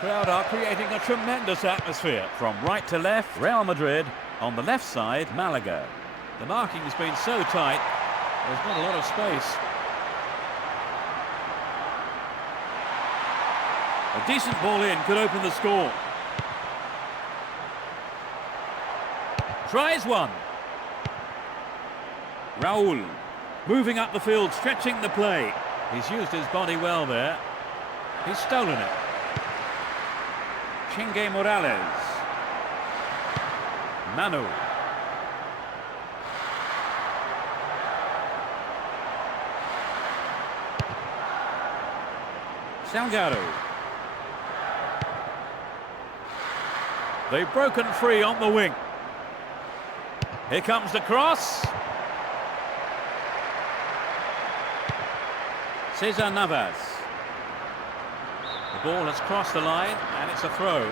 Crowd are creating a tremendous atmosphere. From right to left, Real Madrid. On the left side, Malaga. The marking has been so tight, there's not a lot of space. A decent ball in could open the score. Tries one. Raul moving up the field, stretching the play. He's used his body well there. He's stolen it. Chingue Morales. Manu. Salgado. They've broken free on the wing. Here comes the cross. Cesar Navas. The ball has crossed the line and it's a throw.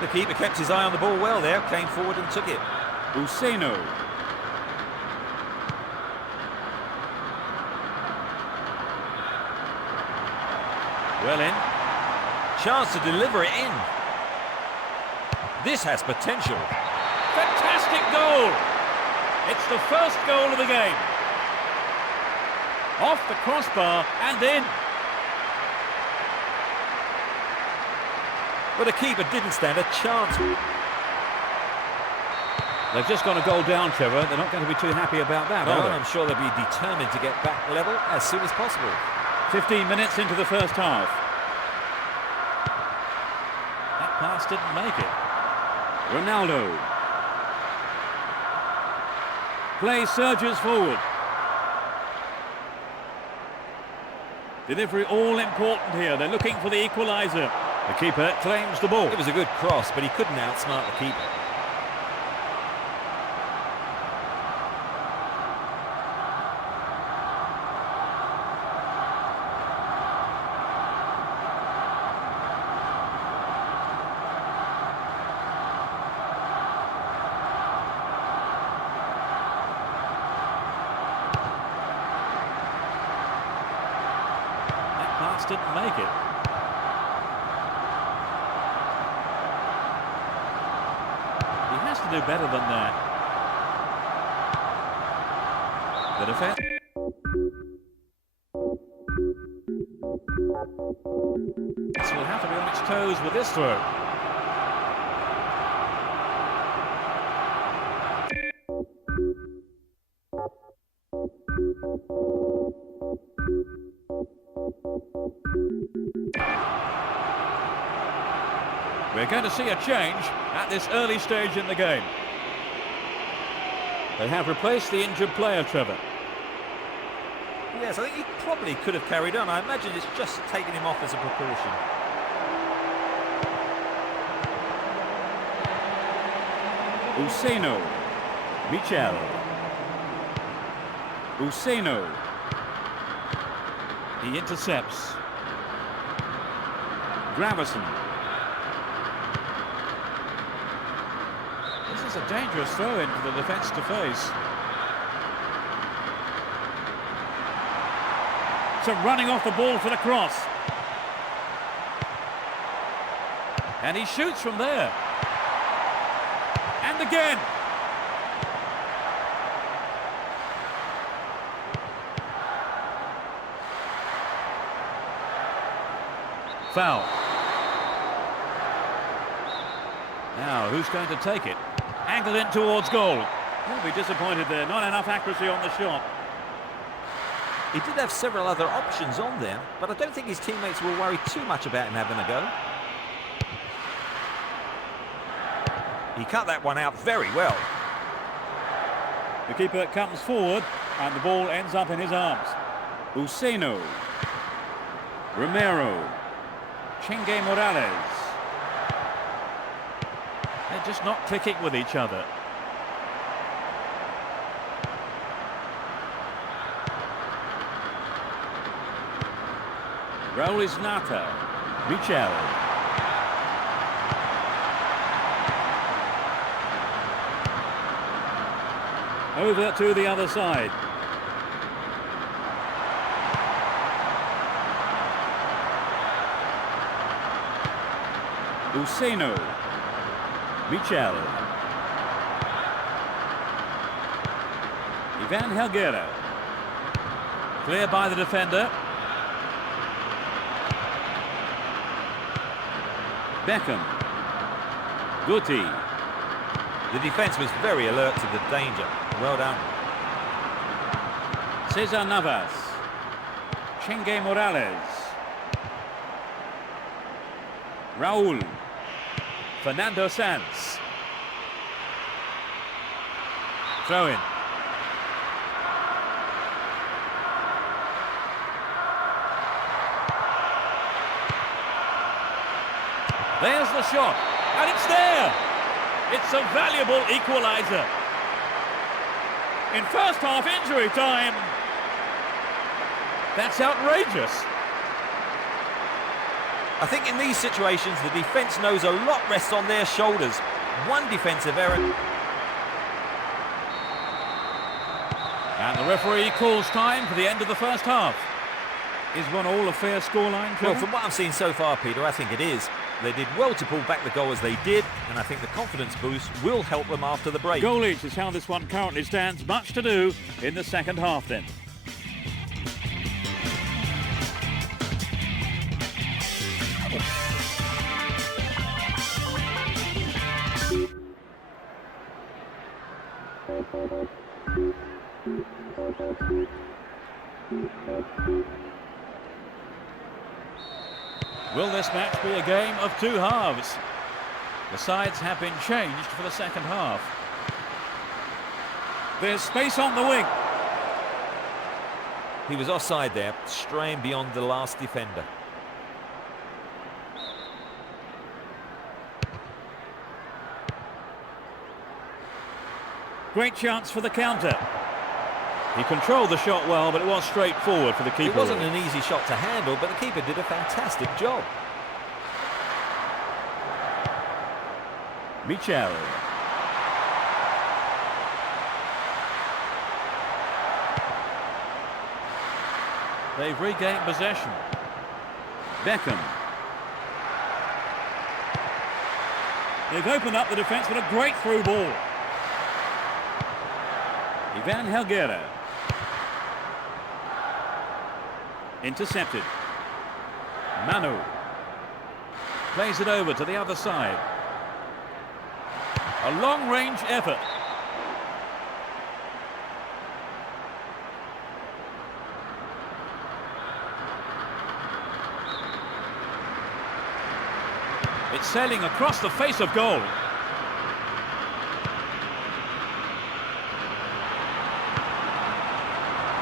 The keeper kept his eye on the ball well there, came forward and took it. Useno. Well in. Chance to deliver it in. This has potential. Fantastic goal! It's the first goal of the game. Off the crossbar and in. But the keeper didn't stand a chance. They've just got a goal down, Trevor. They're not going to be too happy about that, are they? I'm sure they'll be determined to get back level as soon as possible. 15 minutes into the first half. pass didn't make it. Ronaldo. Play surges forward. Delivery all important here. They're looking for the equaliser. The keeper claims the ball. It was a good cross, but he couldn't outsmart the keeper. Didn't make it. He has to do better than that. The defence. Will have to be on its toes with this throw. We're going to see a change at this early stage in the game. They have replaced the injured player, Trevor. Yes, I think he probably could have carried on. I imagine it's just taken him off as a precaution. Useno. Michel. Useno. He intercepts. Gravison. This is a dangerous throw-in for the defence to face. So running off the ball for the cross. And he shoots from there. And again. Foul. Now, who's going to take it? Angled in towards goal. He'll be disappointed there. Not enough accuracy on the shot. He did have several other options on there, but I don't think his teammates will worry too much about him having a go. He cut that one out very well. The keeper comes forward and the ball ends up in his arms. Useno. Romero. Chengue Morales. They're just not clicking with each other. Raul is Nata. Michel. Over to the other side. Useno. Michel. Ivan Helguera. Clear by the defender. Beckham. Guti. The defence was very alert to the danger. Well done. Cesar Navas. Chengue Morales. Raul. Fernando Sanz. Throw in. There's the shot, and it's there. It's a valuable equaliser. In first half injury time. That's outrageous. I think in these situations, the defence knows a lot rests on their shoulders. One defensive error. And the referee calls time for the end of the first half. Is 1-1 a fair scoreline, Trevor? Well, from what I've seen so far, Peter, I think it is. They did well to pull back the goal as they did, and I think the confidence boost will help them after the break. Goal each is how this one currently stands. Much to do in the second half then. Will this match be a game of two halves? The sides have been changed for the second half. There's space on the wing. He was offside there, straying beyond the last defender. Great chance for the counter. He controlled the shot well, but it was straightforward for the keeper. It wasn't an easy shot to handle, but the keeper did a fantastic job. Michel. They've regained possession. Beckham. They've opened up the defence with a great through ball. Ivan Helguera. Intercepted. Manu. Plays it over to the other side. A long-range effort. It's sailing across the face of goal.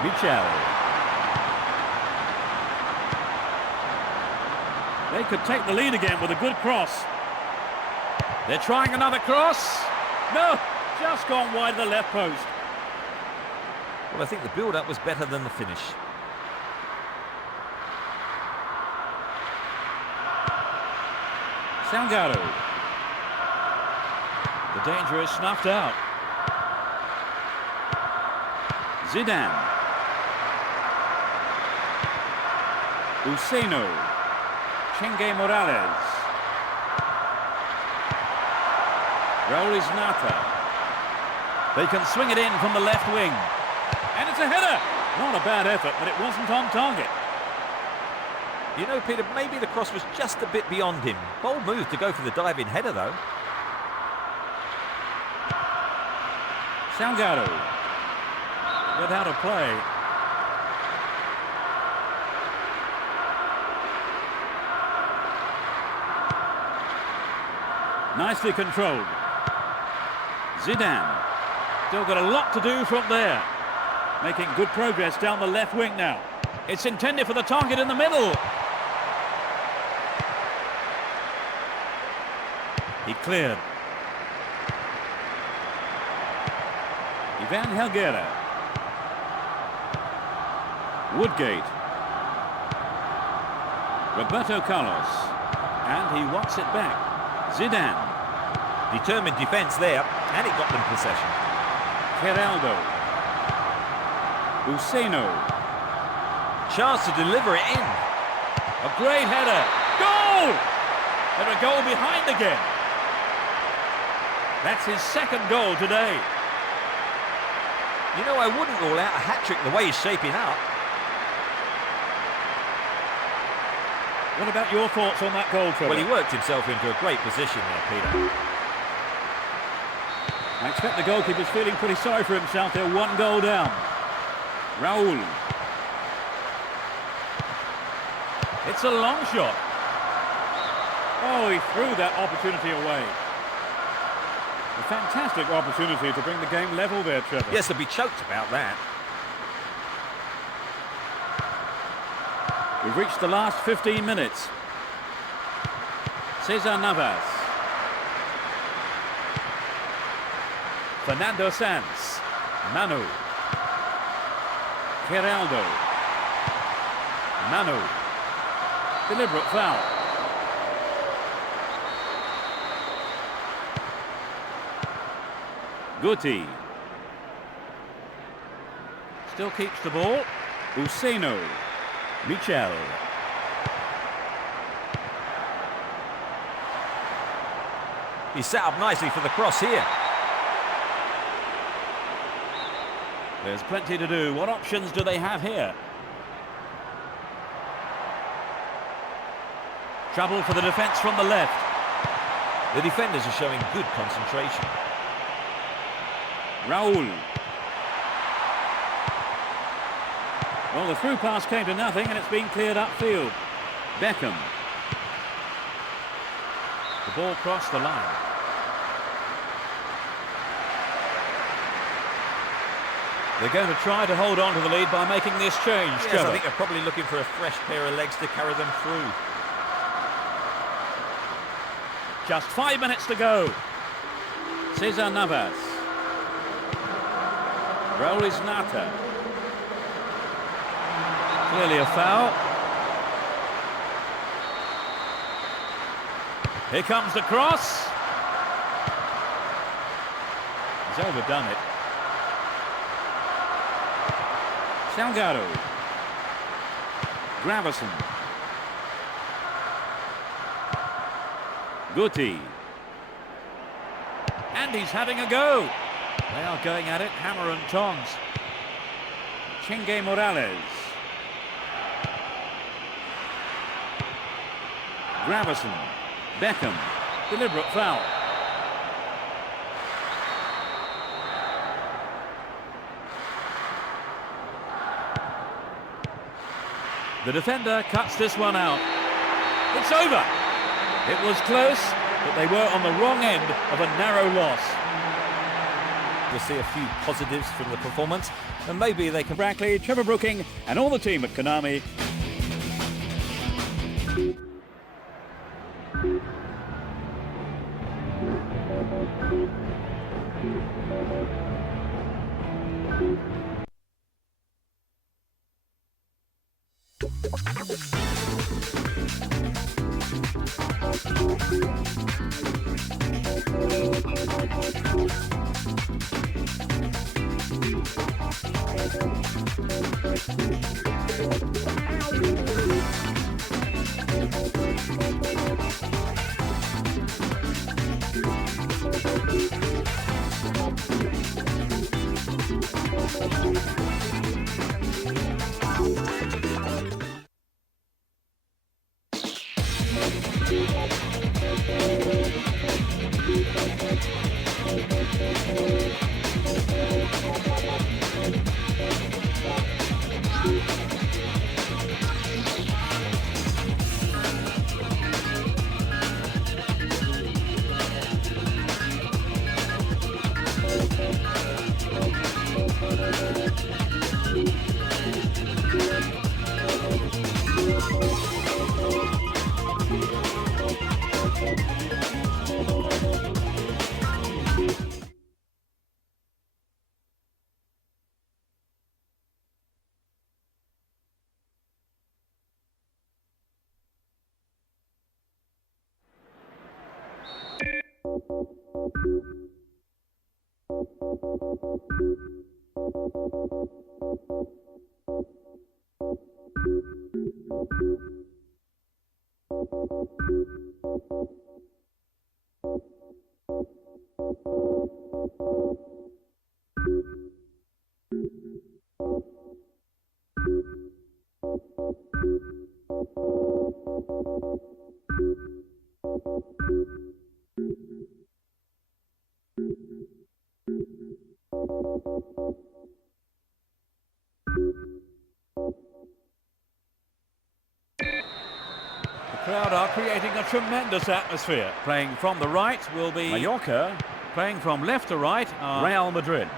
Michel. They could take the lead again with a good cross. They're trying another cross. No, just gone wide of the left post. Well, I think the build-up was better than the finish. Salgado. The danger is snuffed out. Zidane. Useno. Chengue Morales. Raul Isnata. They can swing it in from the left wing. And it's a header. Not a bad effort, but it wasn't on target. You know, Peter, maybe the cross was just a bit beyond him. Bold move to go for the dive-in header, though. Salgado. Without a play. Nicely controlled. Zidane. Still got a lot to do from there. Making good progress down the left wing now. It's intended for the target in the middle. He cleared. Ivan Helguera. Woodgate. Roberto Carlos. And he wants it back. Zidane. Determined defence there, and it got them possession. Geraldo. Useno. Chance to deliver it in. A great header. Goal! And a goal behind again. That's his second goal today. You know, I wouldn't rule out a hat-trick the way he's shaping up. What about your thoughts on that goal, Trevor? Well, he worked himself into a great position there, Peter. I expect the goalkeeper's feeling pretty sorry for himself. They're one goal down. Raul. It's a long shot. Oh, he threw that opportunity away. A fantastic opportunity to bring the game level there, Trevor. Yes, they'll be choked about that. We've reached the last 15 minutes. Cesar Navas. Fernando Sanz. Manu. Geraldo. Manu. Deliberate foul. Guti. Still keeps the ball. Useno. Michel. He's set up nicely for the cross here. There's plenty to do. What options do they have here? Trouble for the defence from the left. The defenders are showing good concentration. Raul. Well, the through pass came to nothing and it's been cleared upfield. Beckham. The ball crossed the line. They're going to try to hold on to the lead by making this change. Yes, Trevor. I think they're probably looking for a fresh pair of legs to carry them through. Just 5 minutes to go. Cesar Navas. Raul is Nata. Clearly a foul. Here comes the cross. He's overdone it. Salgado. Gravison. Guti. And he's having a go. They are going at it, hammer and tongs. Chingue Morales. Gravison. Beckham. Deliberate foul. The defender cuts this one out. It's over. It was close, but they were on the wrong end of a narrow loss. We'll see a few positives from the performance, and maybe they can... Brackley, Trevor Brooking, and all the team at Konami. The crowd are creating a tremendous atmosphere. Playing from the right will be Mallorca. Playing from left to right are Real Madrid.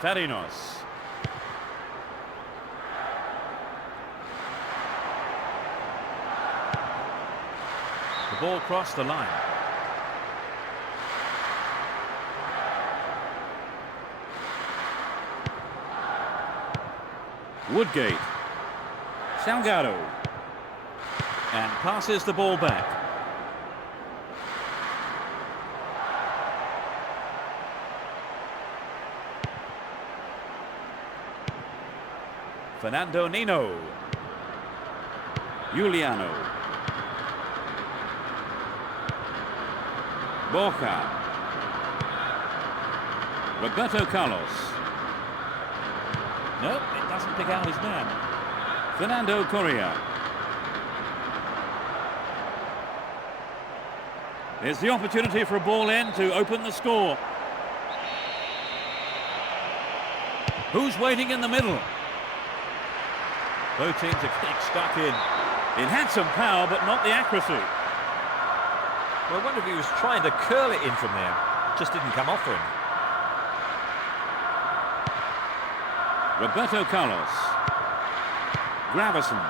Farinos. The ball crossed the line. Woodgate. Salgado. And passes the ball back. Fernando Nino. Juliano. Borja. Roberto Carlos. No, it doesn't pick out his man. Fernando Correa. There's the opportunity for a ball in to open the score. Who's waiting in the middle? Both teams are getting stuck in. It had some power, but not the accuracy. Well, I wonder if he was trying to curl it in from there. Just didn't come off for him. Roberto Carlos. Gravison.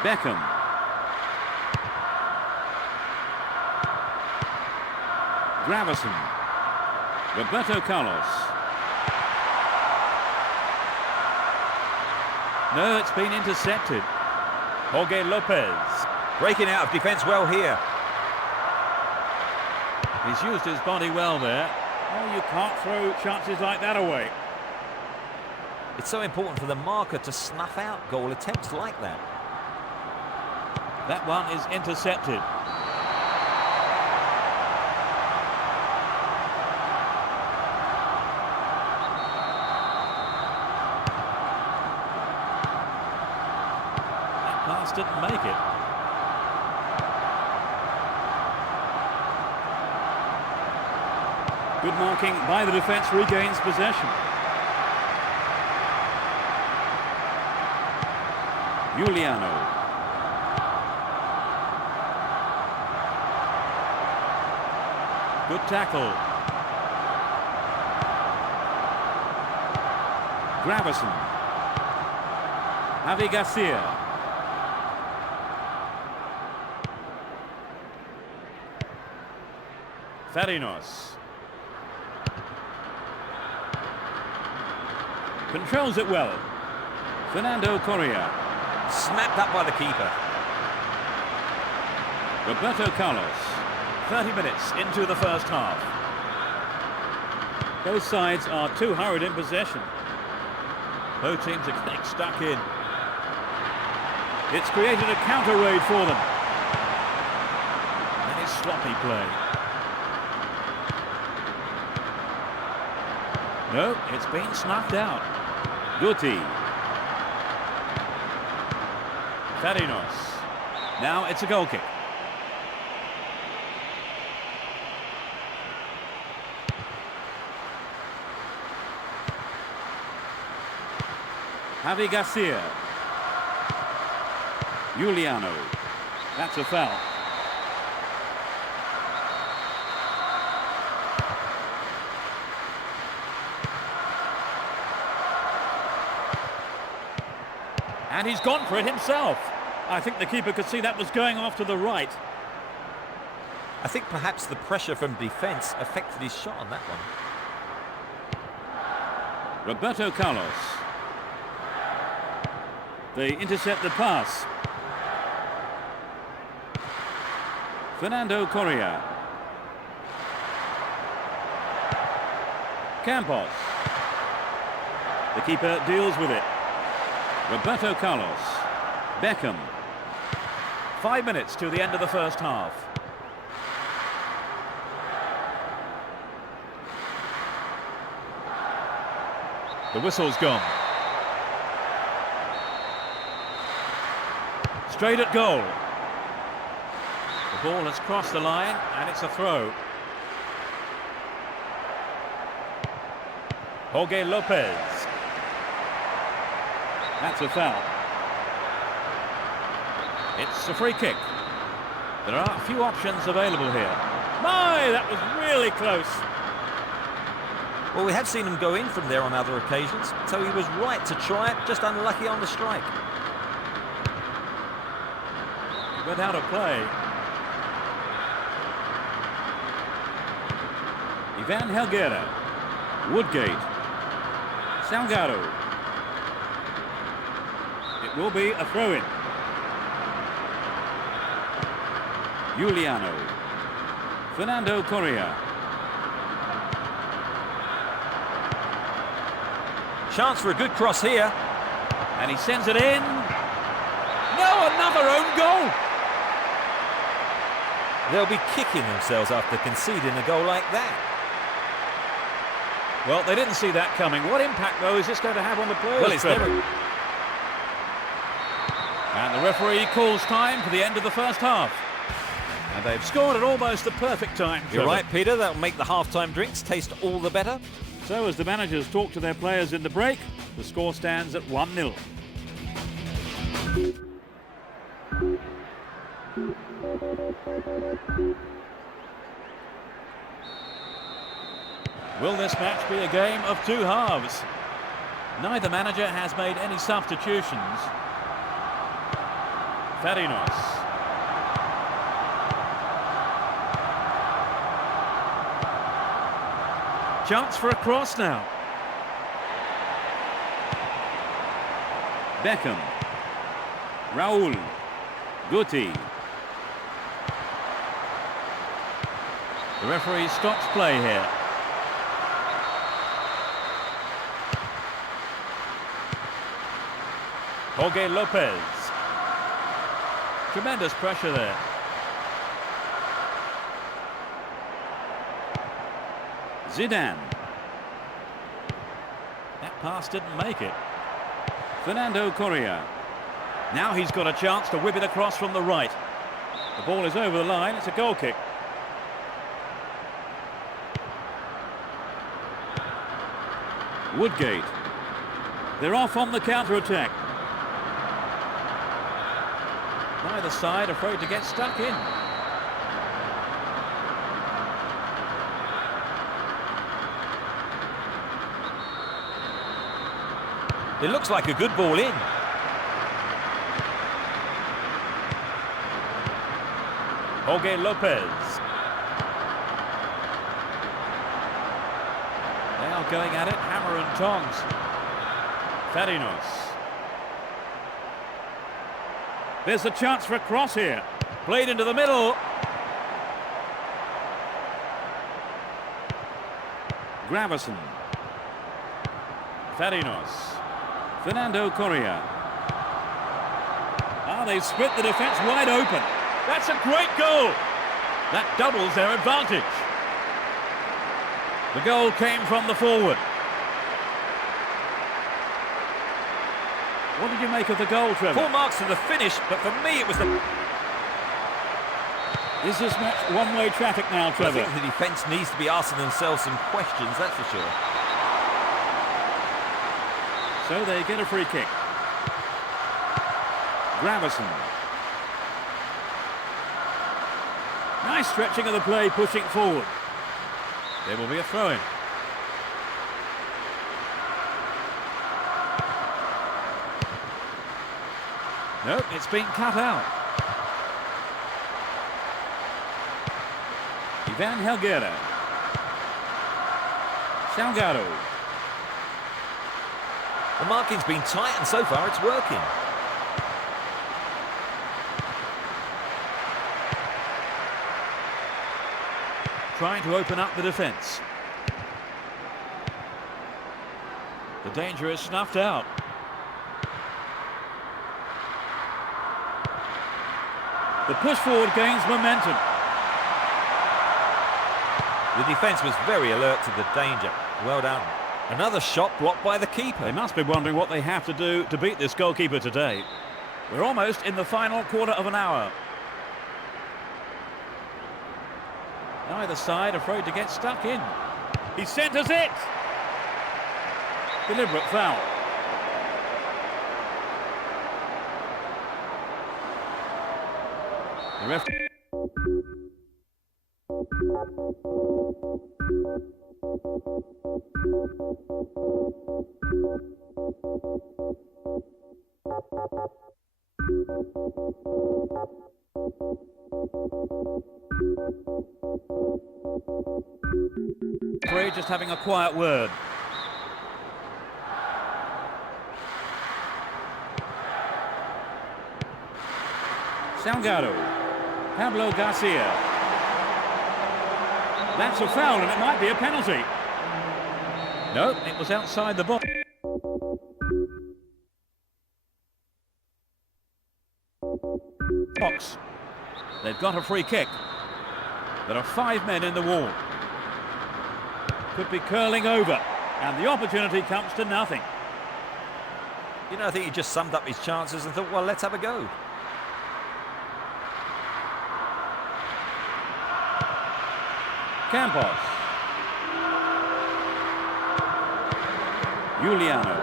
Beckham. Gravison. Roberto Carlos. No, it's been intercepted. Jorge Lopez. Breaking out of defence well here. He's used his body well there. Oh, you can't throw chances like that away. It's so important for the marker to snuff out goal attempts like that. That one is intercepted. That pass didn't make it. Good marking by the defence, regains possession. Giuliano. Good tackle. Gravison. Javi Garcia. Farinos. Controls it well. Fernando Correa. Snapped up by the keeper. Roberto Carlos. 30 minutes into the first half. Both sides are too hurried in possession. Both teams are getting stuck in. It's created a counter raid for them. That is sloppy play. No, it's been snuffed out. Guti. Farinos. Now it's a goal kick. Javi Garcia. Giuliano. That's a foul. And he's gone for it himself. I think the keeper could see that was going off to the right. I think perhaps the pressure from defence affected his shot on that one. Roberto Carlos. They intercept the pass. Fernando Correa. Campos. The keeper deals with it. Roberto Carlos. Beckham. 5 minutes to the end of the first half. The whistle's gone. Straight at goal. The ball has crossed the line and it's a throw. Jorge Lopez. That's a foul. It's a free kick. There are a few options available here. My, that was really close. Well, we have seen him go in from there on other occasions, so he was right to try it, just unlucky on the strike. Went out of play. Ivan Helguera. Woodgate. Salgado. It will be a throw-in. Giuliano. Fernando Correa. Chance for a good cross here. And he sends it in. No, another own goal. They'll be kicking themselves after conceding a goal like that. Well, they didn't see that coming. What impact, though, is this going to have on the players? Well, it's never... And the referee calls time for the end of the first half. And they've scored at almost the perfect time. You're right, Peter. That'll make the half-time drinks taste all the better. So as the managers talk to their players in the break, the score stands at 1-0. Will this match be a game of two halves? Neither manager has made any substitutions. Farinos. Chance for a cross now. Beckham. Raul. Guti. The referee stops play here. Jorge Lopez. Tremendous pressure there. Zidane. That pass didn't make it. Fernando Correa. Now he's got a chance to whip it across from the right. The ball is over the line. It's a goal kick. Woodgate. They're off on the counter-attack. Neither side afraid to get stuck in. It looks like a good ball in. Jorge Lopez. They are going at it, hammer and tongs. Farinos. There's a chance for a cross here. Played into the middle. Gravison. Farinos. Fernando Correa. Ah, they've split the defence wide open. That's a great goal. That doubles their advantage. The goal came from the forward. What did you make of the goal, Trevor? Full marks to the finish, but for me it was the... Is this match one-way traffic now, Trevor? I think the defence needs to be asking themselves some questions, that's for sure. So they get a free kick. Gravison. Nice stretching of the play, pushing forward. There will be a throw-in. Nope, it's been cut out. Ivan Helguera. Salgado. The marking's been tight and so far it's working. Trying to open up the defence. The danger is snuffed out. The push forward gains momentum. The defence was very alert to the danger. Well done. Another shot blocked by the keeper. They must be wondering what they have to do to beat this goalkeeper today. We're almost in the final quarter of an hour. Neither side afraid to get stuck in. He centres it! Deliberate foul. The referee. Just having a quiet word. Salgado. Pablo Garcia. That's a foul and it might be a penalty. No, it was outside the box. They've got a free kick. There are 5 men in the wall. Could be curling over, and the opportunity comes to nothing. You know, I think he just summed up his chances and thought, well, let's have a go. Campos. Juliano.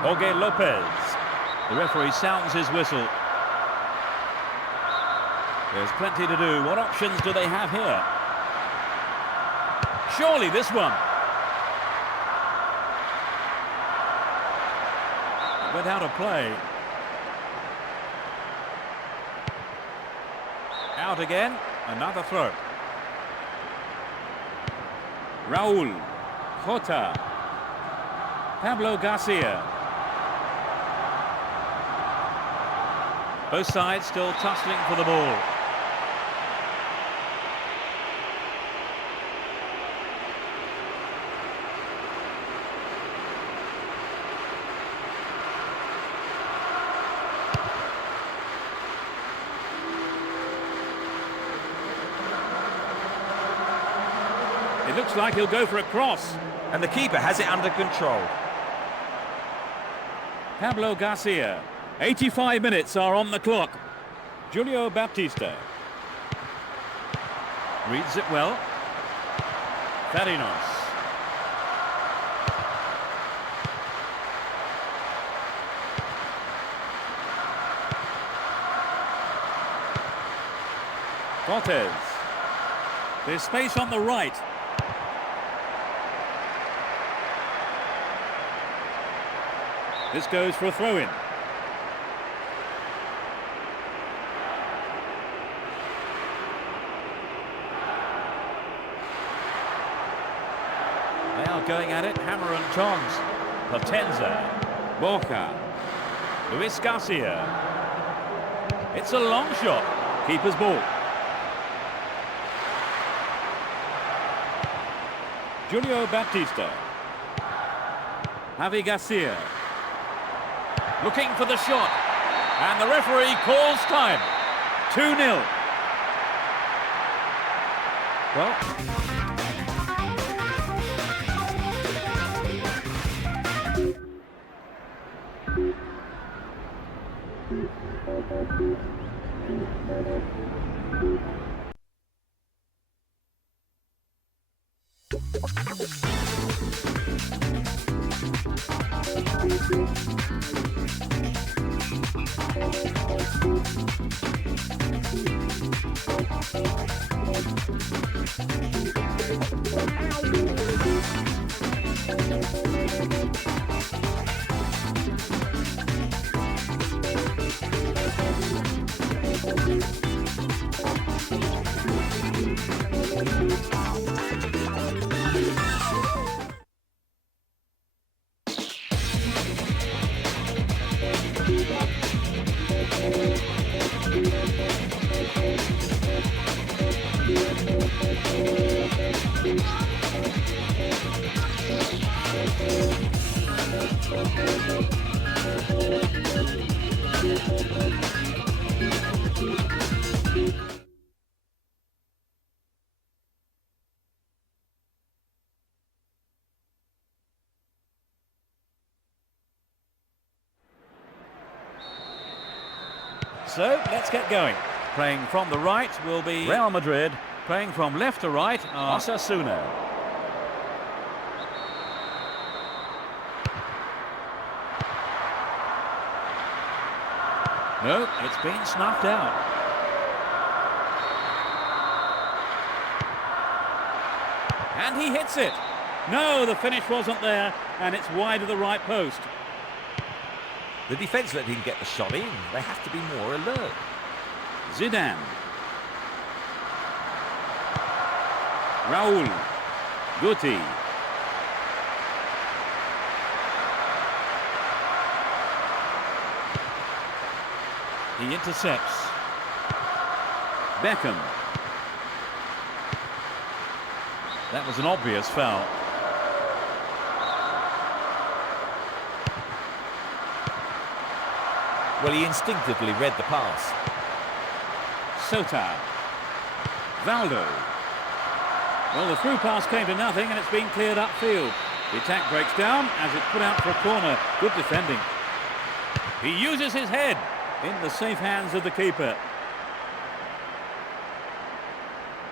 Jorge Lopez. The referee sounds his whistle. There's plenty to do. What options do they have here? Surely this one. Went out of play. Out again. Another throw. Raul. Jota. Pablo Garcia. Both sides still tussling for the ball. It looks like he'll go for a cross. And the keeper has it under control. Pablo Garcia. 85 minutes are on the clock. Julio Baptista. Reads it well. Farinos. Cortez. There's space on the right. This goes for a throw-in. They are going at it, hammer and tongs. Potenza. Borja. Luis Garcia. It's a long shot. Keeper's ball. Julio Baptista. Javi Garcia. Looking for the shot. And the referee calls time. 2-0. Well... So, let's get going. Playing from the right will be Real Madrid. Playing from left to right are Assine. No, it's been snuffed out. And he hits it. No, the finish wasn't there, and it's wide of the right post. The defence let him get the shot in. They have to be more alert. Zidane. Raul. Guti. He intercepts. Beckham. That was an obvious foul. Well, he instinctively read the pass. Sota. Valdo. Well, the through pass came to nothing and it's been cleared upfield. The attack breaks down as it's put out for a corner. Good defending. He uses his head in the safe hands of the keeper.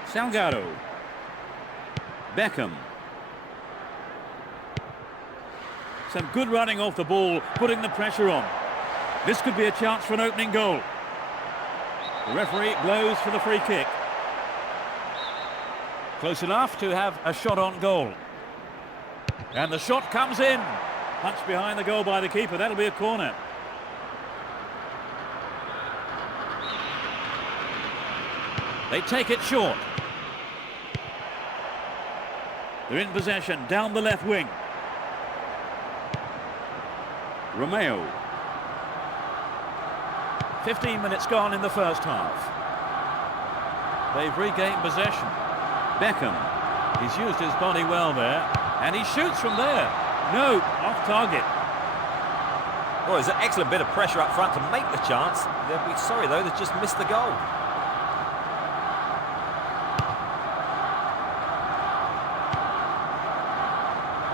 Salgado. Beckham. Some good running off the ball, putting the pressure on. This could be a chance for an opening goal. The referee blows for the free kick. Close enough to have a shot on goal. And the shot comes in. Punched behind the goal by the keeper. That'll be a corner. They take it short. They're in possession down the left wing. Romeo. 15 minutes gone in the first half. They've regained possession. Beckham. He's used his body well there. And he shoots from there. No, off target. Well, there's an excellent bit of pressure up front to make the chance. They'll be sorry, though, they've just missed the goal.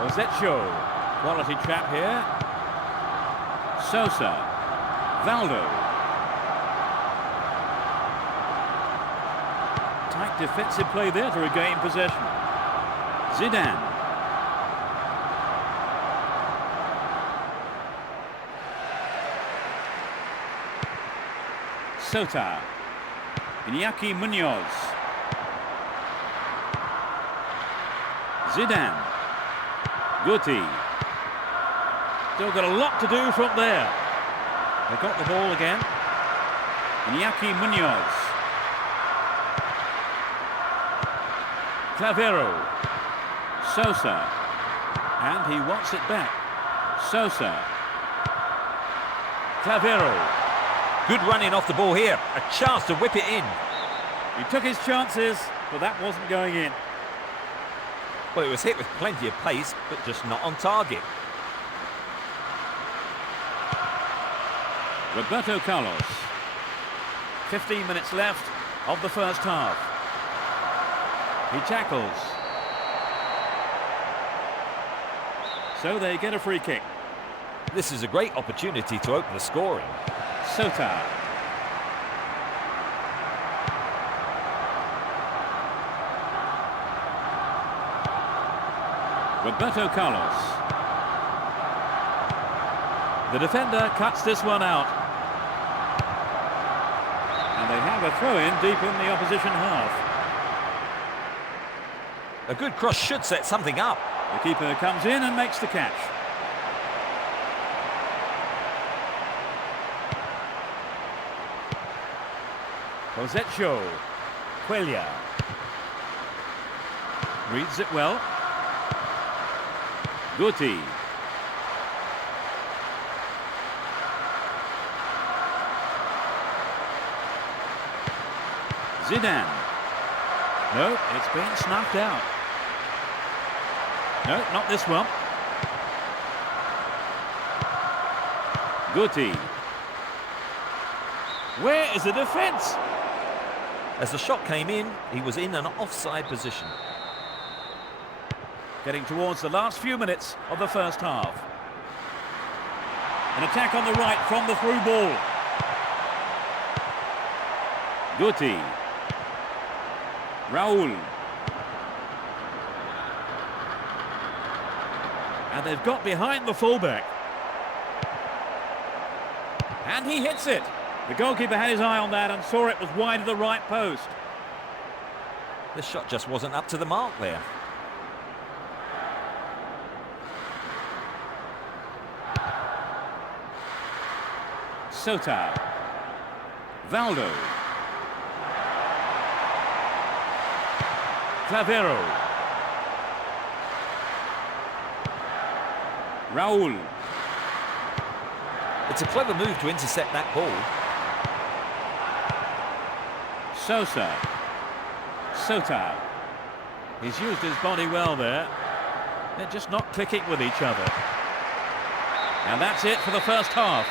Ozetsho. Quality trap here. Sosa. Valdo. Tight defensive play there to regain possession. Zidane. Sota. Iñaki Munoz. Zidane. Guti. Still got a lot to do from there. They got the ball again. Iñaki Munoz. Clavero. Sosa. And he wants it back. Sosa. Clavero. Good running off the ball here. A chance to whip it in. He took his chances, but that wasn't going in. Well, it was hit with plenty of pace, but just not on target. Roberto Carlos. 15 minutes left of the first half. He tackles. So they get a free kick. This is a great opportunity to open the scoring. Sota. Roberto Carlos. The defender cuts this one out. And they have a throw-in deep in the opposition half. A good cross should set something up. The keeper comes in and makes the catch. Ozetsho. Quelia. Reads it well. Guti. Zidane. No, it's been snuffed out. No, not this one. Guti. Where is the defence? As the shot came in, he was in an offside position. Getting towards the last few minutes of the first half. An attack on the right from the through ball. Guti. Raul. And they've got behind the fullback. And he hits it. The goalkeeper had his eye on that and saw it was wide of the right post. The shot just wasn't up to the mark there. Sota. Valdo. Clavero. Raul. It's a clever move to intercept that ball. Sosa. Sota. He's used his body well there. They're just not clicking with each other. And that's it for the first half.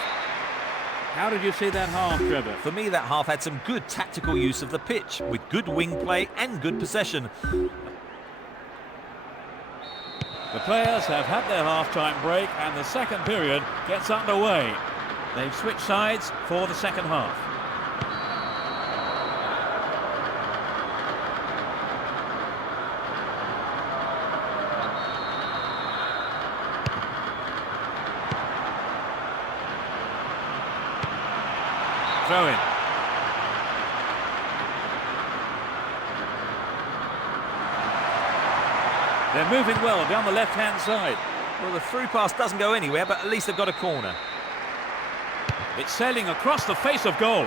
How did you see that half, Trevor? For me, that half had some good tactical use of the pitch, with good wing play and good possession. The players have had their half-time break and the second period gets underway. They've switched sides for the second half. Throw in. They're moving well down the left-hand side. Well, the through pass doesn't go anywhere, but at least they've got a corner. It's sailing across the face of goal.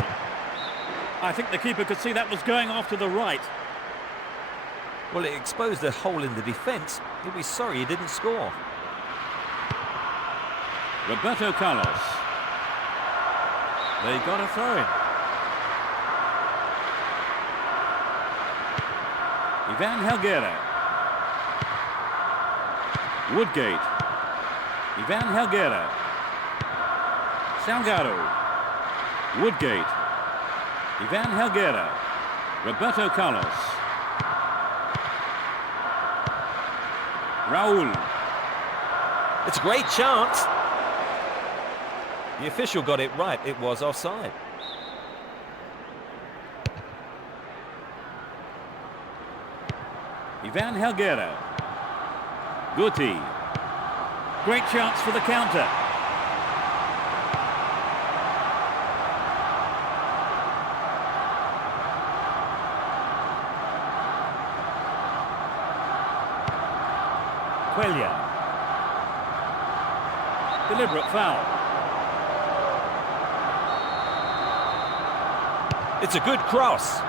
I think the keeper could see that was going off to the right. Well, it exposed a hole in the defence. He'll be sorry he didn't score. Roberto Carlos. They got a throw in. Ivan Helguera. Woodgate. Ivan Helguera. Salgado. Woodgate. Ivan Helguera. Roberto Carlos. Raul. It's a great chance. The official got it right. It was offside. Ivan Helguera. Guti. Great chance for the counter. Quelia. Deliberate foul. It's a good cross.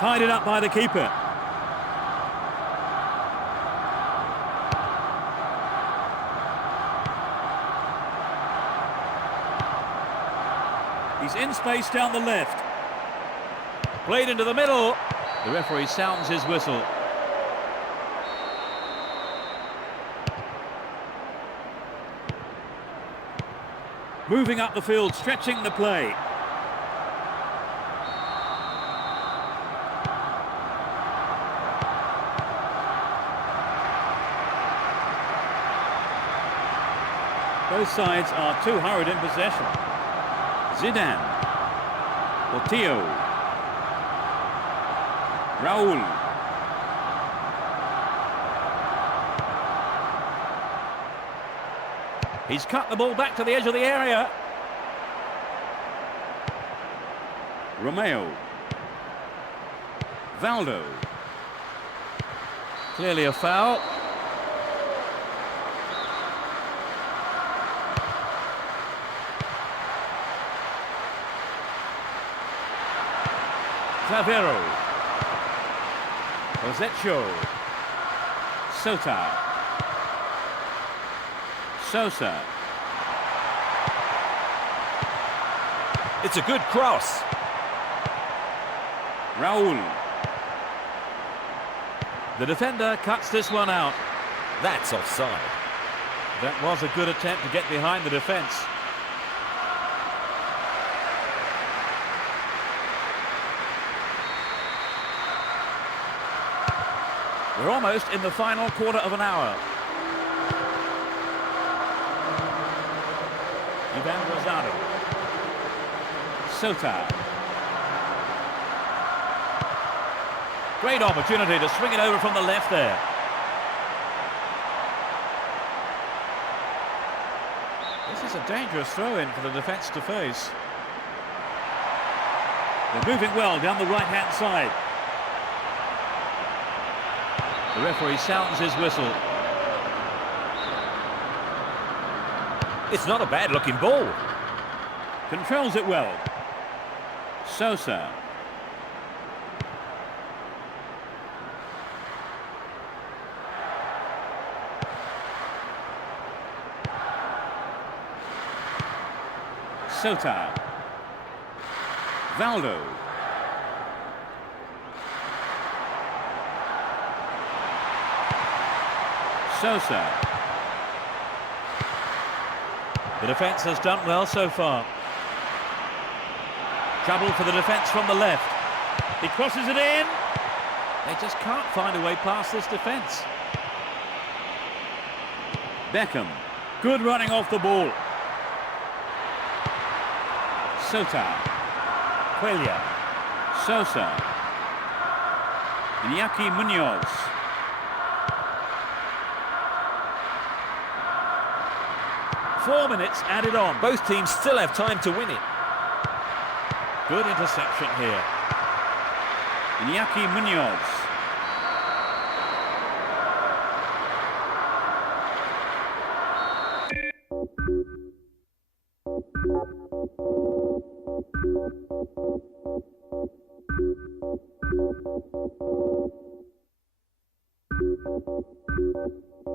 Tied it up by the keeper. He's in space down the left. Played into the middle. The referee sounds his whistle. Moving up the field, stretching the play. Both sides are too hurried in possession. Zidane. Portillo. Raul. He's cut the ball back to the edge of the area. Romeo. Valdo. Clearly a foul. Clavero. Rosecho. Sota. Sosa. It's a good cross. Raul. The defender cuts this one out. That's offside. That was a good attempt to get behind the defence. We're almost in the final quarter of an hour. Ivan Rosado. Sota. Great opportunity to swing it over from the left there. This is a dangerous throw-in for the defence to face. They're moving well down the right-hand side. The referee sounds his whistle. It's not a bad-looking ball. Controls it well. Sosa. Sota. Valdo. Sosa. The defence has done well so far. Trouble for the defence from the left. He crosses it in. They just can't find a way past this defence. Beckham. Good running off the ball. Sota. Quelia. Sosa. Iñaki Munoz. Four minutes added on. Both teams still have time to win it. Good interception here. Iñaki Munoz. Both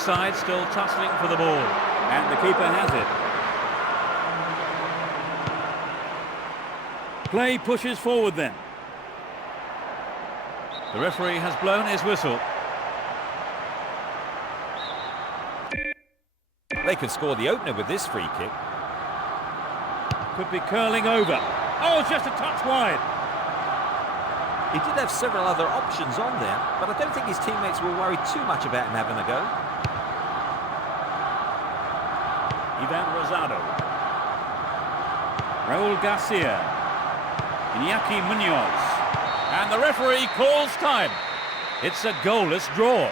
sides still tussling for the ball, and the keeper has it. Play pushes forward then. The referee has blown his whistle. They could score the opener with this free kick. Could be curling over. Oh, just a touch wide. He did have several other options on there, but I don't think his teammates will worry too much about him having a go. Ivan Rosado. Raul Garcia. Iñaki Munoz. And the referee calls time. It's a goalless draw.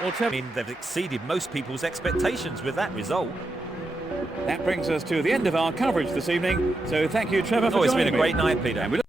Well, I mean, they've exceeded most people's expectations with that result. That brings us to the end of our coverage this evening. So thank you, Trevor, for joining me. It's been a great night, Peter.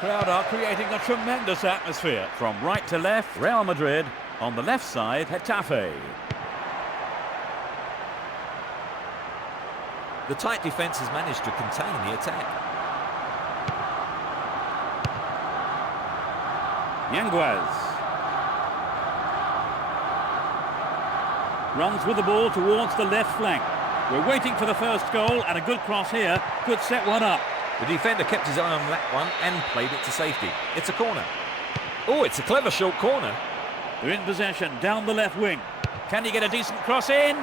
The crowd are creating a tremendous atmosphere. From right to left, Real Madrid. On the left side, Getafe. The tight defence has managed to contain the attack. Yanguas. Runs with the ball towards the left flank. We're waiting for the first goal, and a good cross here could set one up. The defender kept his eye on that one and played it to safety. It's a corner. Oh, it's a clever short corner. They're in possession, down the left wing. Can he get a decent cross in?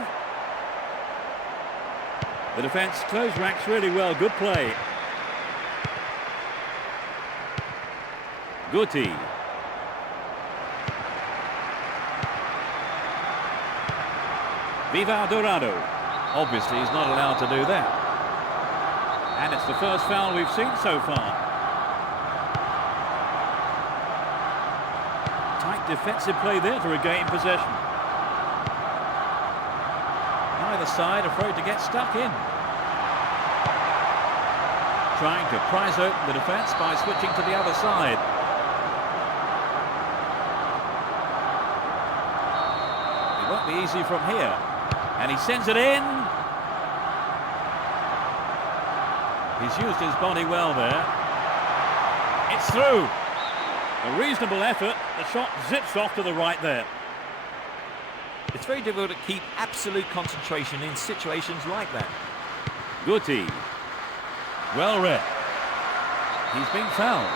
The defence closed ranks really well. Good play. Guti. Viva Dorado. Obviously, he's not allowed to do that. And it's the first foul we've seen so far. Tight defensive play there to regain possession. Neither side afraid to get stuck in. Trying to prise open the defence by switching to the other side. It won't be easy from here. And he sends it in. He's used his body well there. It's through. A reasonable effort. The shot zips off to the right there. It's very difficult to keep absolute concentration in situations like that. Guti. Well read. He's been fouled.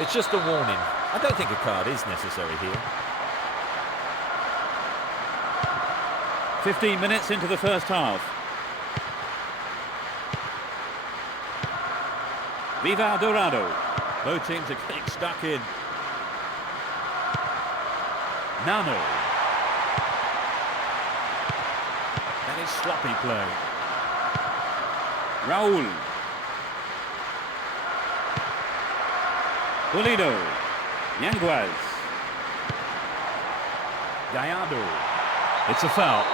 It's just a warning. I don't think a card is necessary here. 15 minutes into the first half. Viva Dorado. Both teams are getting stuck in. Nano. That is sloppy play. Raul. Pulido. Yanguas. Gallardo. It's a foul.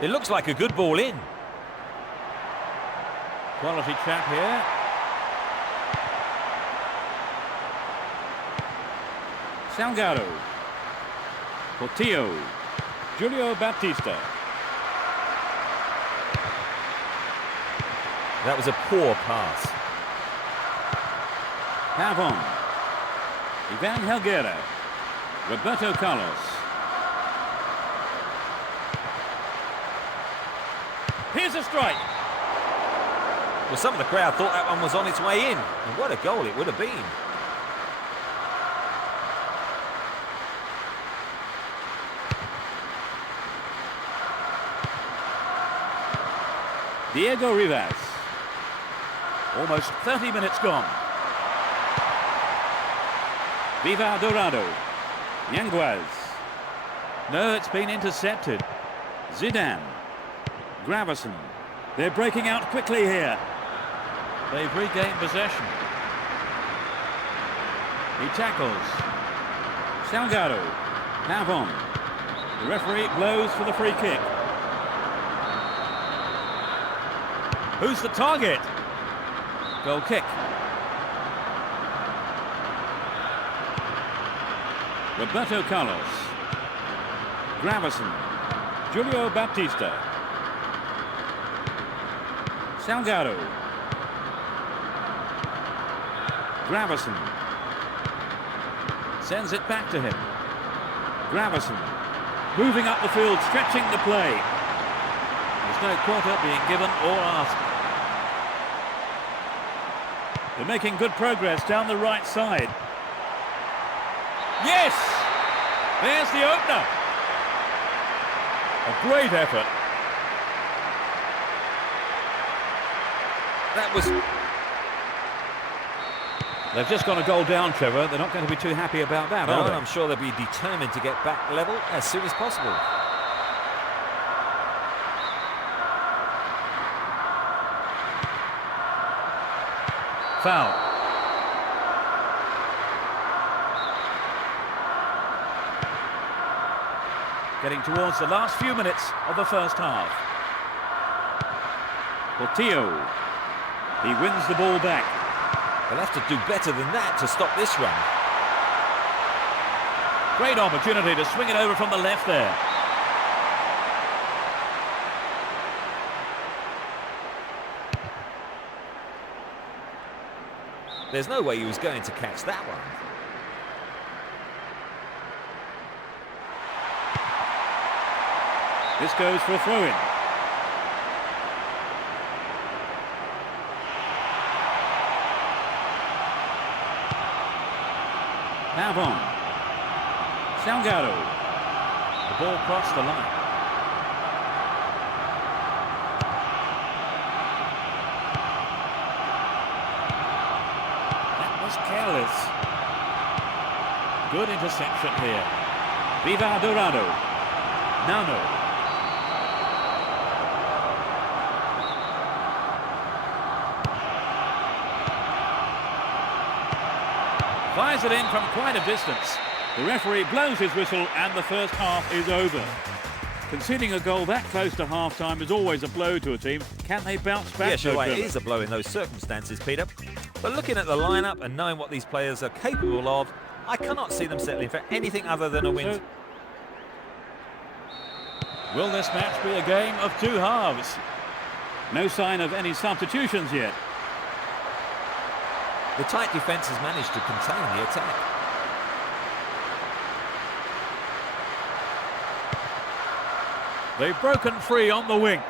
It looks like a good ball in. Quality chap here. Salgado. Portillo. Julio Baptista. That was a poor pass. Pavon. Ivan Helguera. Roberto Carlos. Here's a strike. Well, some of the crowd thought that one was on its way in. And what a goal it would have been. Diego Rivas. Almost 30 minutes gone. Viva Dorado. Yanguas. No, it's been intercepted. Zidane. Gravison. They're breaking out quickly here. They've regained possession. He tackles. Salgado. Pavon. The referee blows for the free kick. Who's the target? Goal kick. Roberto Carlos. Gravison. Julio Baptista. Salgado. Gravison. Sends it back to him. Gravison. Moving up the field, stretching the play. There's no quarter being given or asked. They're making good progress down the right side. Yes! There's the opener. A great effort. That was... They've just gone a goal down, Trevor. They're not going to be too happy about that, No, are they? I'm sure they'll be determined to get back level as soon as possible. Foul. Getting towards the last few minutes of the first half. Portillo. He wins the ball back. They'll have to do better than that to stop this run. Great opportunity to swing it over from the left there. There's no way he was going to catch that one. This goes for a throw-in. Pavon. Salgado. The ball crossed the line. That was careless. Good interception here. Viva Dorado. Nano. Fires it in from quite a distance. The referee blows his whistle and the first half is over. Conceding a goal that close to half-time is always a blow to a team. Can they bounce back? Yes, you're right, it is a blow in those circumstances, Peter. But looking at the lineup and knowing what these players are capable of, I cannot see them settling for anything other than a win. Will this match be a game of two halves? No sign of any substitutions yet. The tight defence has managed to contain the attack. They've broken free on the wing.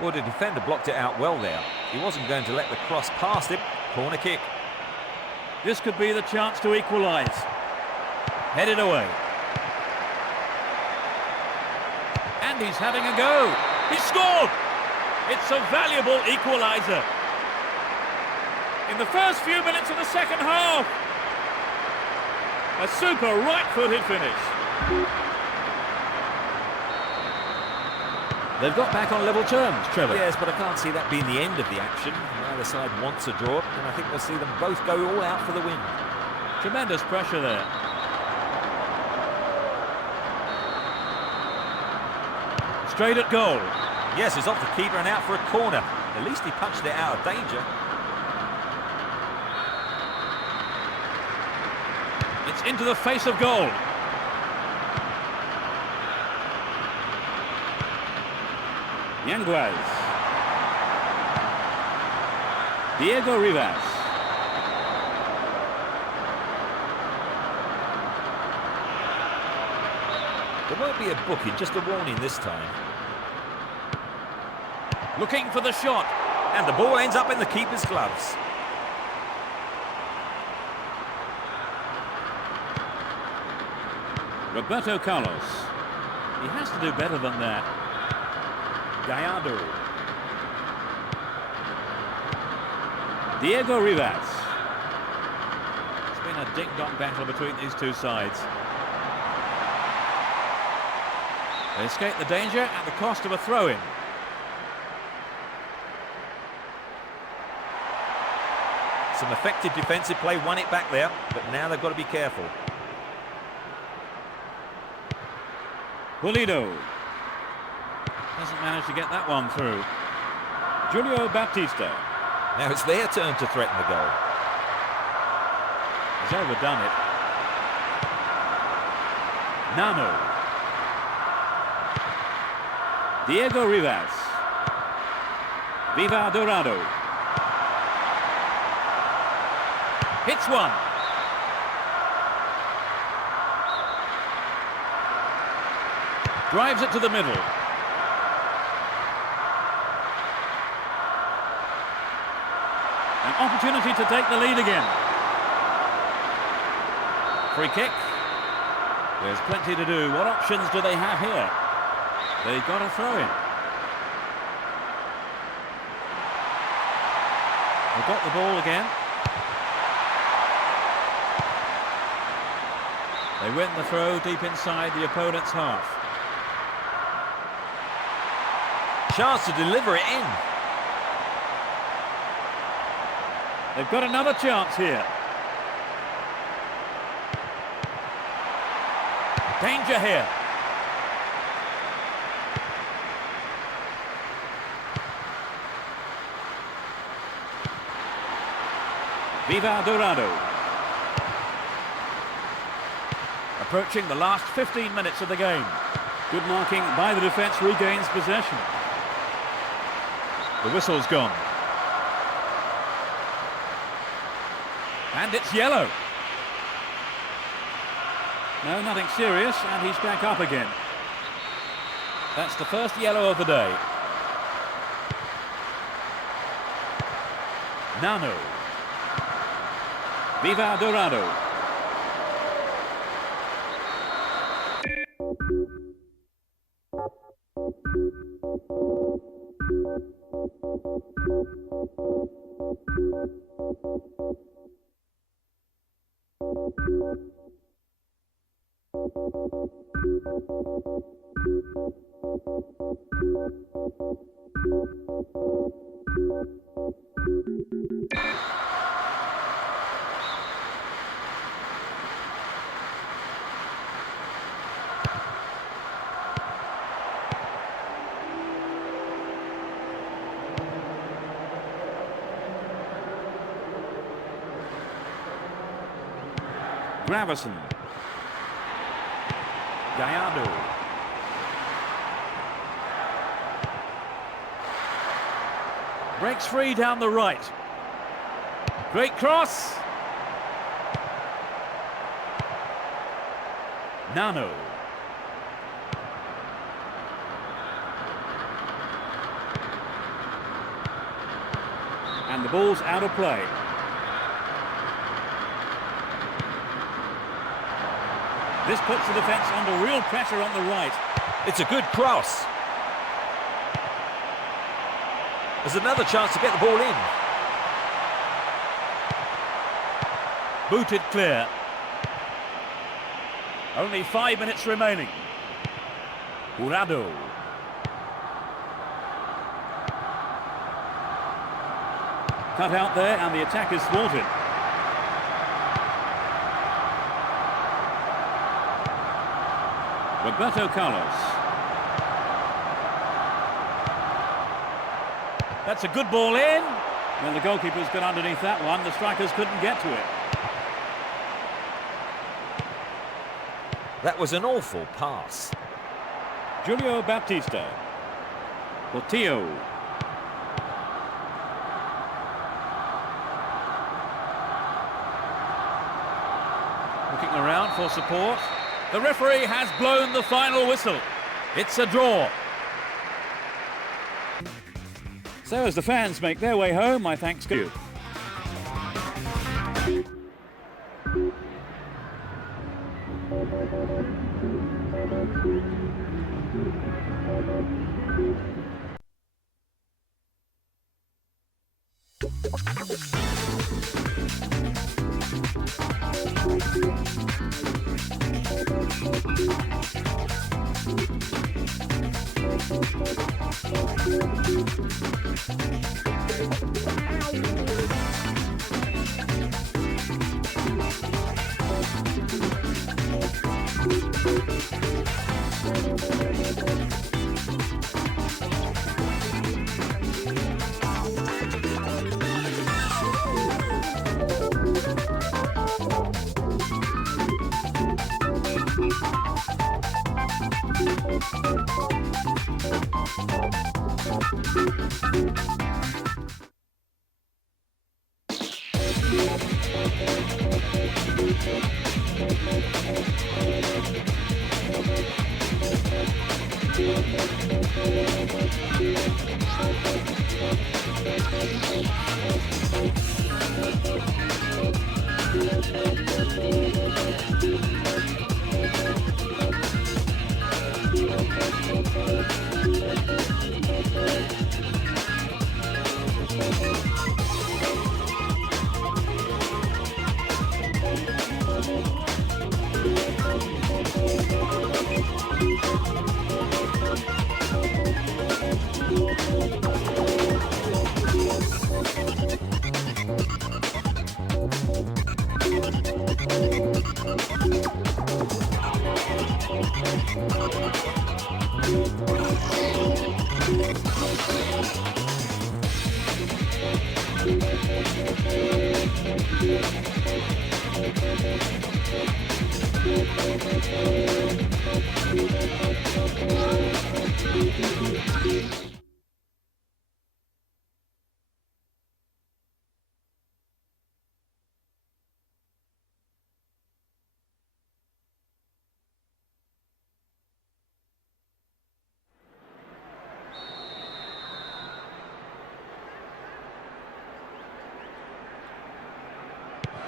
Well, the defender blocked it out well there. He wasn't going to let the cross past him. Corner kick. This could be the chance to equalise. Headed away. And he's having a go. He scored! It's a valuable equaliser. In the first few minutes of the second half. A super right-footed finish. They've got back on level terms, Trevor. Yes, but I can't see that being the end of the action. Neither side wants a draw, and I think we'll see them both go all out for the win. Tremendous pressure there. Straight at goal. Yes, it's off the keeper and out for a corner. At least he punched it out of danger. It's into the face of goal. Yanguas. Diego Rivas. There won't be a booking, just a warning this time. Looking for the shot. And the ball ends up in the keeper's gloves. Roberto Carlos. He has to do better than that. Gallardo. Diego Rivas. It's been a ding-dong battle between these two sides. They escape the danger at the cost of a throw-in. Some effective defensive play won it back there, but now they've got to be careful. Pulido. Doesn't manage to get that one through. Julio Baptista. Now it's their turn to threaten the goal. He's overdone it. Nano. Diego Rivas. Viva Dorado. Hits one. Drives it to the middle. An opportunity to take the lead again. Free kick. There's plenty to do. What options do they have here? They've got a throw in. They've got the ball again. They win the throw deep inside the opponent's half. Chance to deliver it in. They've got another chance here. Danger here. Viva Dorado. Approaching the last 15 minutes of the game. Good marking by the defence, regains possession. The whistle's gone. And it's yellow. No, nothing serious, and he's back up again. That's the first yellow of the day. Nano. Viva Dorado. Gravison. Gallardo. Breaks free down the right. Great cross. Nano. And the ball's out of play. This puts the defence under real pressure on the right. It's a good cross. There's another chance to get the ball in. Booted clear. Only 5 minutes remaining. Jurado. Cut out there and the attack is thwarted. Roberto Carlos. That's a good ball in. Well, the goalkeeper's got underneath that one. The strikers couldn't get to it. That was an awful pass. Julio Baptista. Portillo. Looking around for support. The referee has blown the final whistle. It's a draw. So as the fans make their way home, my thanks to you.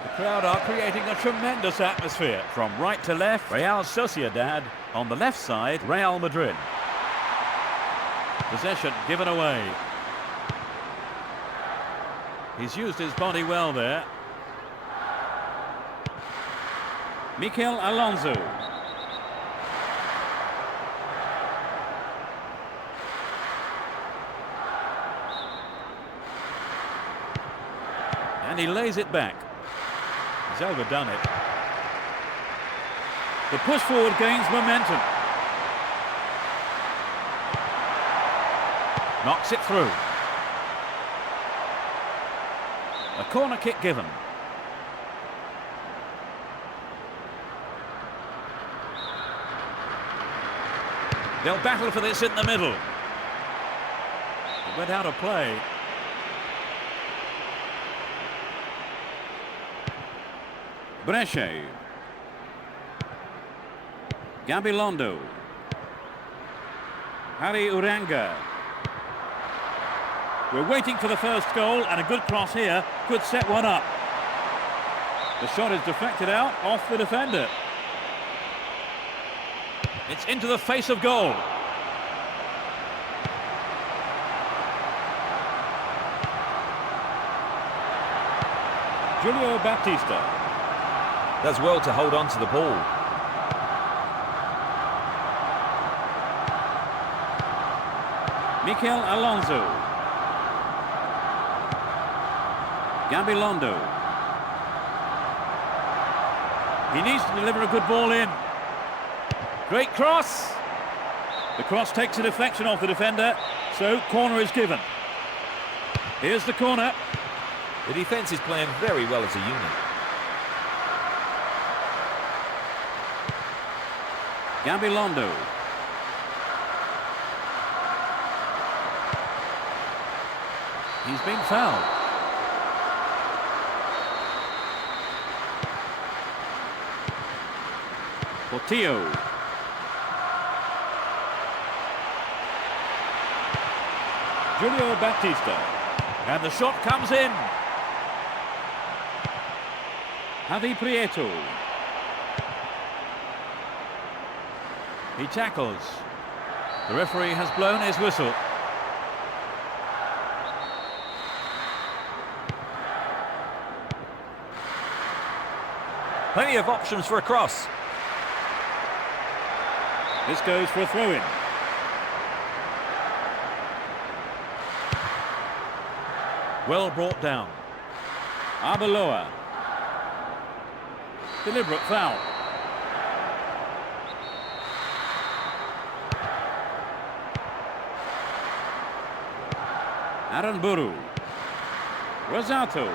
The crowd are creating a tremendous atmosphere. From right to left, Real Sociedad. On the left side, Real Madrid. Possession given away. He's used his body well there. Mikel Alonso. And he lays it back. He's overdone it. The push forward gains momentum. Knocks it through. A corner kick given. They'll battle for this in the middle. It went out of play. Deixe. Gabilondo. Harry Uranga. We're waiting for the first goal, and a good cross here could set one up. The shot is deflected out off the defender. It's into the face of goal. Julio Baptista. Does well to hold on to the ball. Mikel Alonso. Gabilondo. He needs to deliver a good ball in. Great cross. The cross takes a deflection off the defender, so corner is given. Here's the corner. The defence is playing very well as a unit. Gabilondo. He's been fouled. Portillo. Julio Baptista. And the shot comes in. Javi Prieto. He tackles. The referee has blown his whistle. Plenty of options for a cross. This goes for a throw-in. Well brought down. Arbeloa. Deliberate foul. Aranburu. Rosato.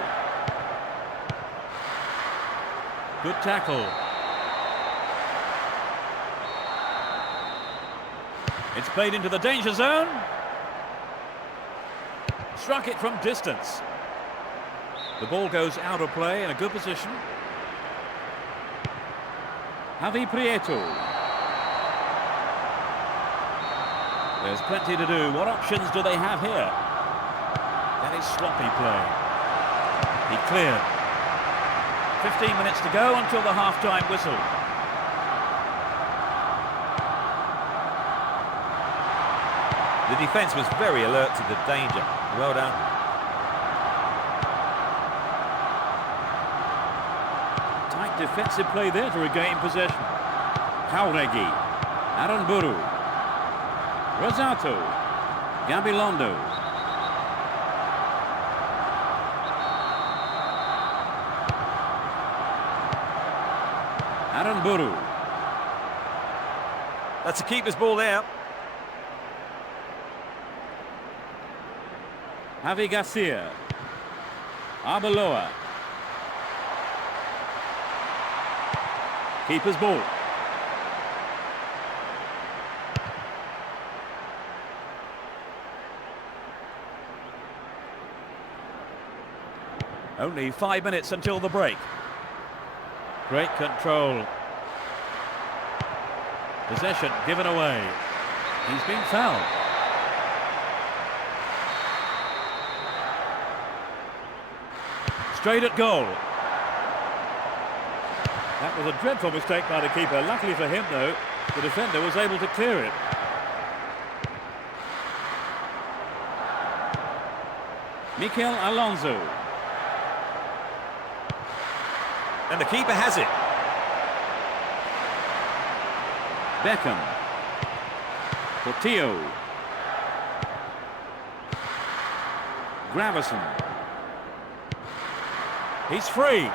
Good tackle. It's played into the danger zone. Struck it from distance. The ball goes out of play in a good position. Javi Prieto. There's plenty to do. What options do they have here? That is sloppy play. He cleared. 15 minutes to go until the half-time whistle. The defence was very alert to the danger. Well done. Tight defensive play there to regain possession. Jauregui. Aranburu. Rosato. Gabilondo. Aranburu. That's a keeper's ball there. Javi Garcia. Arbeloa. Keeper's ball. Only 5 minutes until the break. Great control. Possession given away. He's been fouled. Straight at goal. That was a dreadful mistake by the keeper. Luckily for him, though, the defender was able to clear it. Mikel Alonso. And the keeper has it. Beckham. Portillo. Gravison. He's free.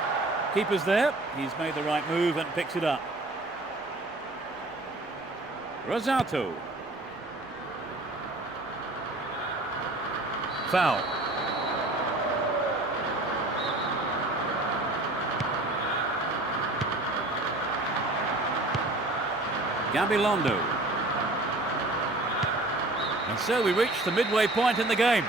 Keeper's there. He's made the right move and picks it up. Rosato. Foul. Gabilondo. And so we reach the midway point in the game.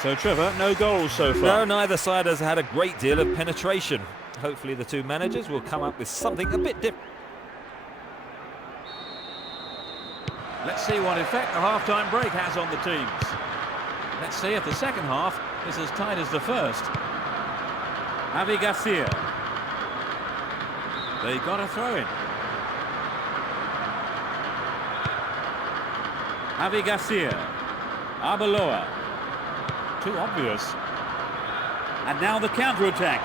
So, Trevor, no goals so far. No, neither side has had a great deal of penetration. Hopefully the two managers will come up with something a bit different. Let's see what effect the half-time break has on the teams. Let's see if the second half is as tight as the first. Javi Garcia. They got a throw-in. Javi Garcia. Arbeloa. Too obvious. And now the counter-attack.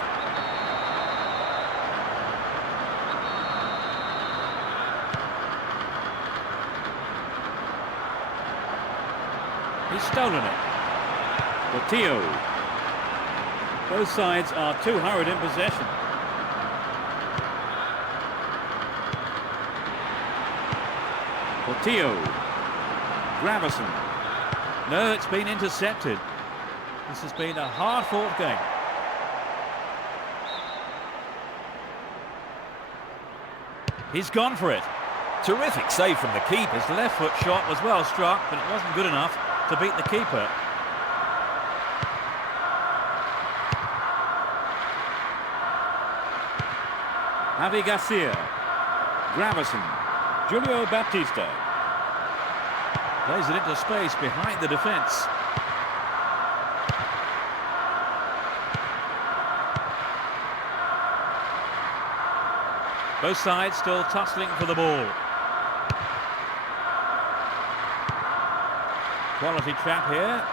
He's stolen it. Portillo. Both sides are too hurried in possession. Portillo. Gravison. No, it's been intercepted. This has been a hard-fought game. He's gone for it. Terrific save from the keeper. His left foot shot was well struck, but it wasn't good enough to beat the keeper. Javi Garcia. Gravison. Julio Baptista. Plays it into space behind the defence. Both sides still tussling for the ball. Quality trap here.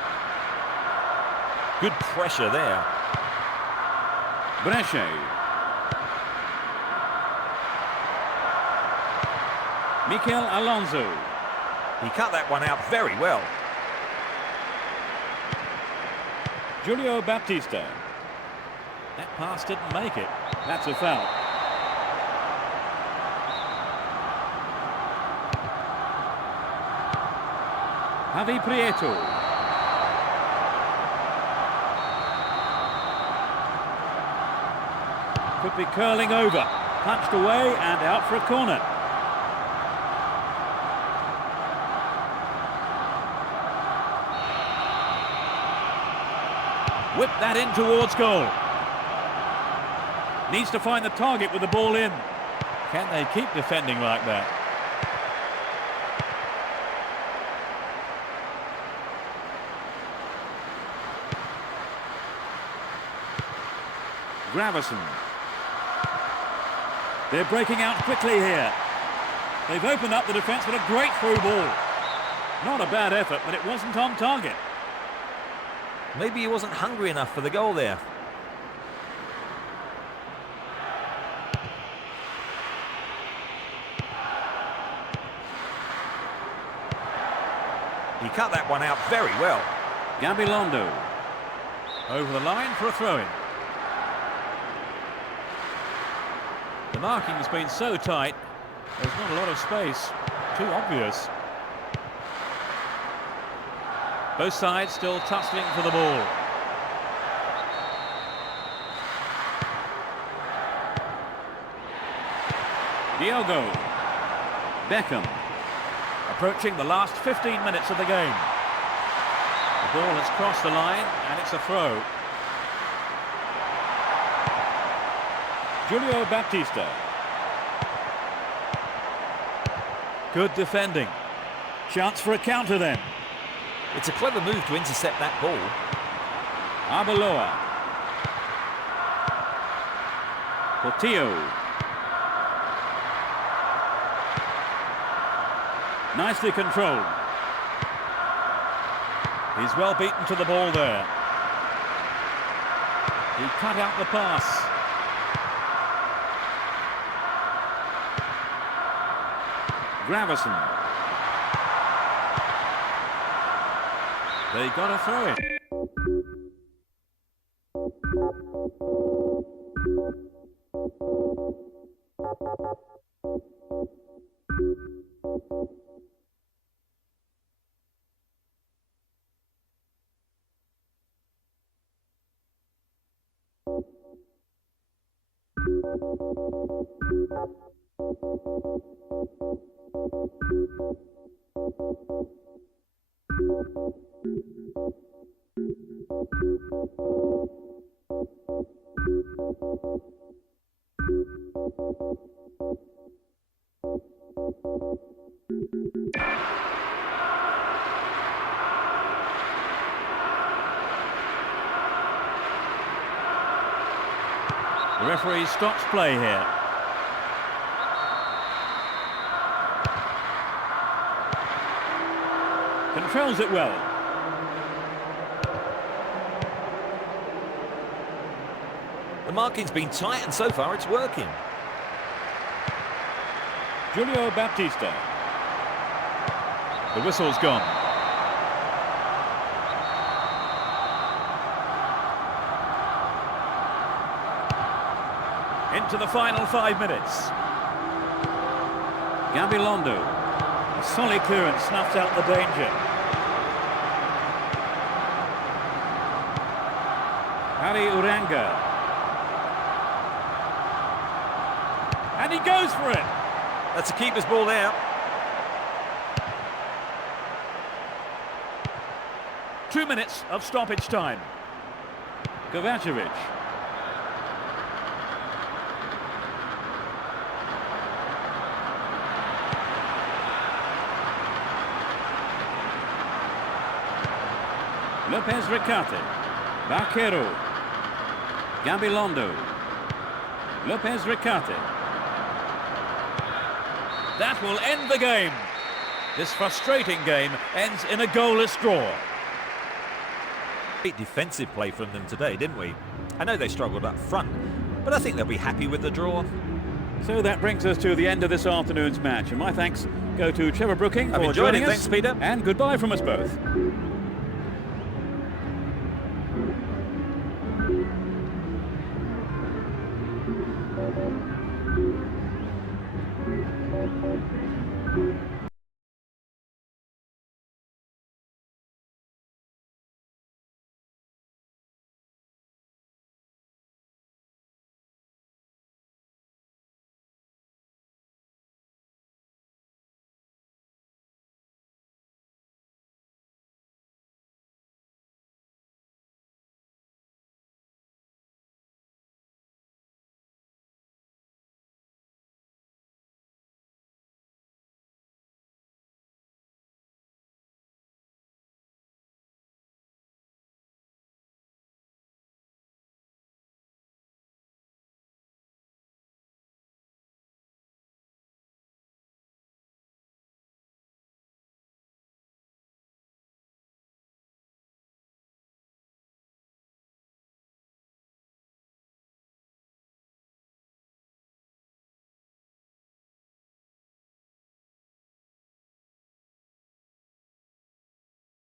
Good pressure there. Brescia. Mikel Alonso. He cut that one out very well. Julio Baptista. That pass didn't make it. That's a foul. Javi Prieto. Could be curling over. Punched away and out for a corner. Whip that in towards goal. Needs to find the target with the ball in. Can they keep defending like that? Gravison. They're breaking out quickly here. They've opened up the defence with a great through ball. Not a bad effort, but it wasn't on target. Maybe he wasn't hungry enough for the goal there. He cut that one out very well. Gabilondo. Over the line for a throw-in. The marking has been so tight, there's not a lot of space. Too obvious. Both sides still tussling for the ball. Diogo. Beckham. Approaching the last 15 minutes of the game. The ball has crossed the line and it's a throw. Julio Baptista. Good defending. Chance for a counter then. It's a clever move to intercept that ball. Arbeloa. Portillo. Nicely controlled. He's well beaten to the ball there. He cut out the pass. Gravison. They got a throw in. The referee stops play here. Controls it well. The marking's been tight and so far it's working. Julio Baptista. The whistle's gone. into the final 5 minutes. Gabilondo. A solid clearance snuffs out the danger. Harry Uranga. And he goes for it. That's a keeper's ball there. 2 minutes of stoppage time. Kovacevic. Lopez Recate. Barquero. Gabilondo. Lopez Recate. That will end the game. This frustrating game ends in a goalless draw. Great defensive play from them today, didn't we? I know they struggled up front, but I think they'll be happy with the draw. So that brings us to the end of this afternoon's match, and my thanks go to Trevor Brooking I've for enjoyed joining it. us. Thanks, Peter. And goodbye from us both. Thank you.